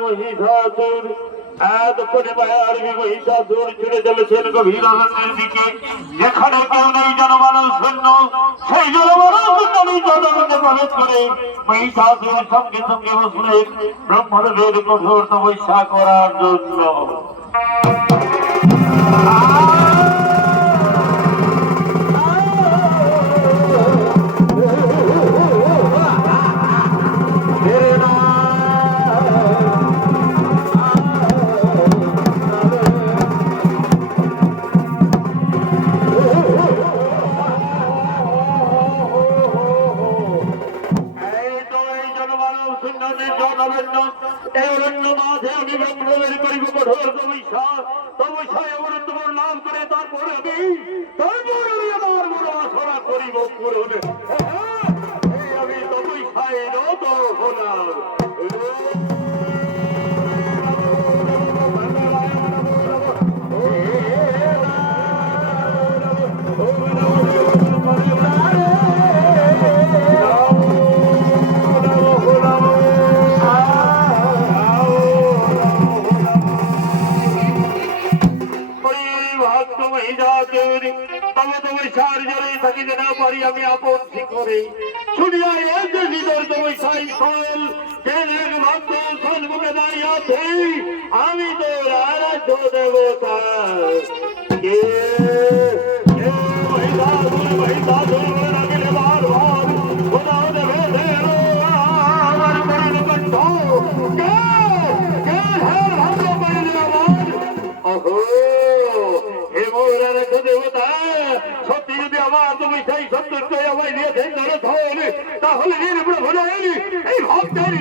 মহিষাসুর এতক্ষণে মায়ার মহিষাসুর ছুটে চলেছেন গভীর অরণ্যের দিকে, যেখানে কেউ নেই, জনমানব শূন্য। সেই জনমানব জনগণে প্রবেশ করে মহিষাসুর সঙ্গে সঙ্গে বসলেন ব্রহ্মদেবের কঠোর তপস্যা করার জন্য। আমি আপন করে শুনিয়া সন্মুখে দাঁড়িয়ে আছে, আমি তো আরাধ্য দেবতা। সত্যি যদি আমার তুমি সেই সত্যকে আমায় নিয়ে তাহলে এই ভক্তের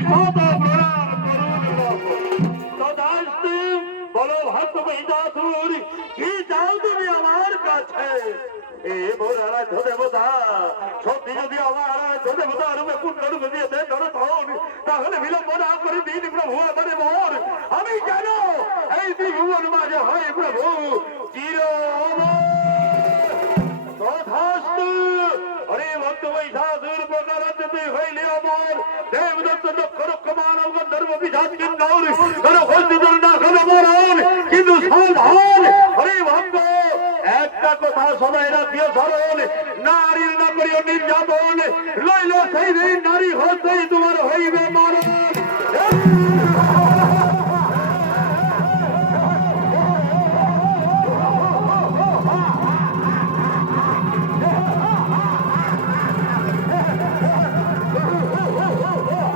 বলো ভক্ত মহিষাসুর, কি চাও তুমি আমার কাছে? দেবতা সত্যি যদি আমার দেবতা রূপে পূর্ণ রূপে দিয়ে দেন তাহলে বিলম্ব না করে দিন প্রভু আমাদের মন। আমি কেন এই ত্রিভুবন মাঝে হয় প্রভু চির মহিষাসুর প্রকারান্তে হইলে আমার দেবদত্ত দক্ষ রক্ষ মানব গন্ধর্ব বিধান কিন্নর কিন্তু সাবধান। হরে ভক্ত, একটা কথা সবাই রাখিও স্মরণ, নারীর না করিও নির্যাতন, লইল সেই দিন নারী হতেই তোমার হইবে মার